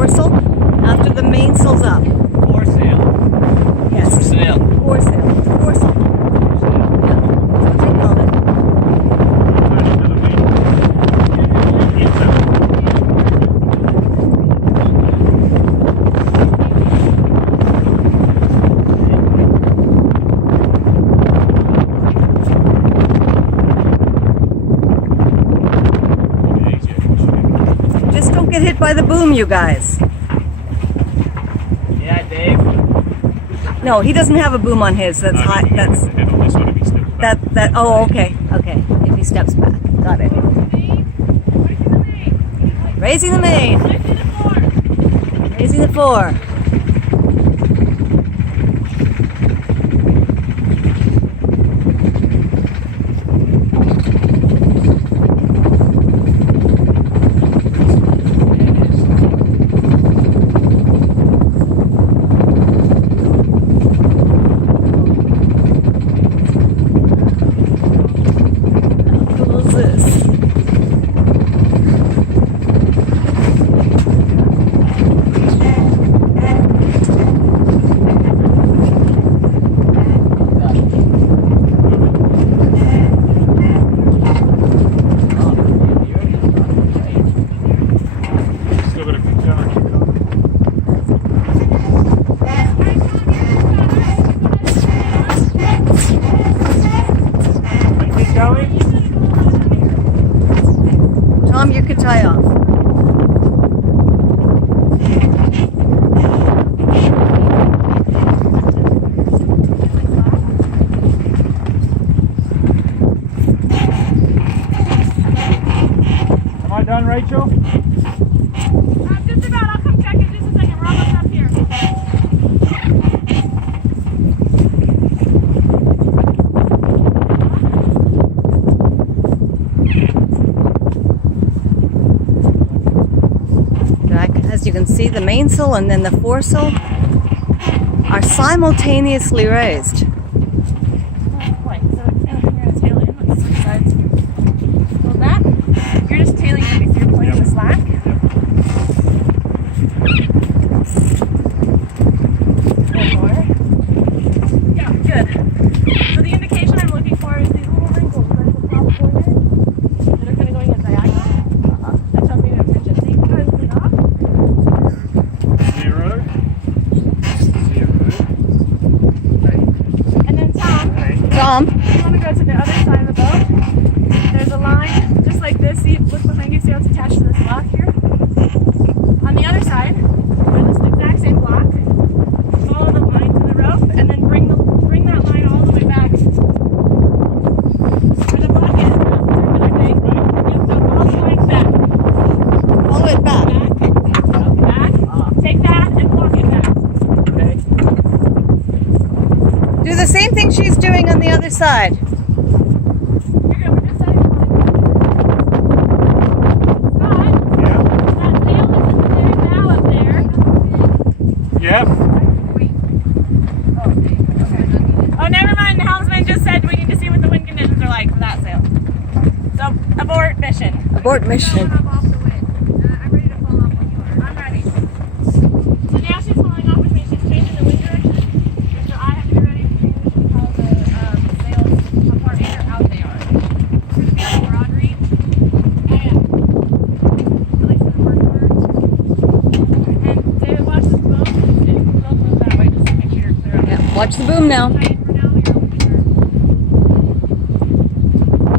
foresail after the mainsail's up. Foresail. Yes. Foresail. Foresail. Foresail. Yeah. So take a moment. Just don't get hit by the boom, you guys. Yeah, Dave. No, he doesn't have a boom on his. That's high. That's that. Oh, okay, okay. If he steps back, got it. Raising the main. Raising the fore. Tom, you can tie off. Am I done, Rachel? Just about. I'll come check in just a second. We're almost up here. As you can see, the mainsail and then the foresail are simultaneously raised. Quite. So you're going to tail in. Let's switch sides. Hold that. You're just tailing heavy, so you're pointing the slack. One more. Yeah, good. So the indication I'm looking for is these little wrinkles that are the top corner that are kind of going at diagonal. That tells me we have tension. So you can kind of clean off. 0. And then Tom, you want to go to the other side of the boat. There's a line just like this. See, look behind you. See how it's attached to this block here? On the other side, with this exact same block, follow the line to the rope and then bring that line all the way back. Where the block is, I think. Yep, so follow the line back. follow it back. Back. Take that and walk it back. Okay. Do the same thing she's doing on the other side. You're good. We're just setting the line. Scott, Yeah. that sail that's in there now up there. Yep. Oh, never mind. The helmsman just said we need to see what the wind conditions are like for that sail. So, abort mission. Abort mission. I'm ready to fall off when you are. I'm ready. So now she's falling off with me. She's changing the wind direction. So I have to be ready to change how the sails, how far in or out they are. We're going to be on a broad reef. And at least in the first part. And David, watch this boat. Don't move that way just to make sure you're clear of it. Yeah, watch the boom now. Tight for now. You're over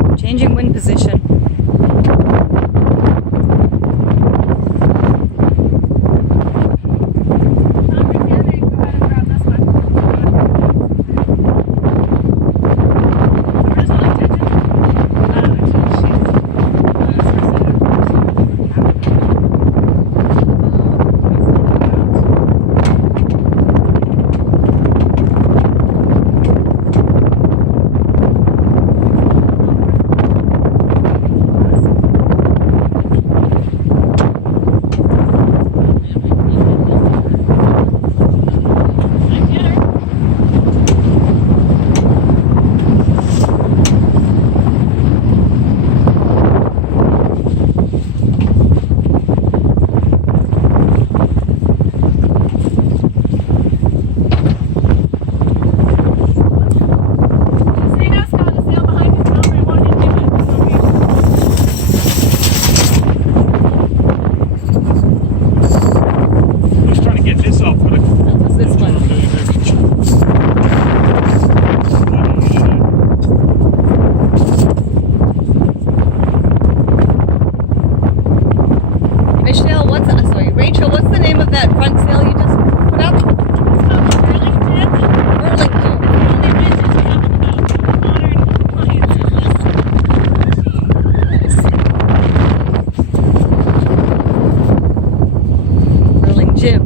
here. Changing wind position. Sorry, Rachel. What's the name of that front sail you just put up? Burlington. Burling jib.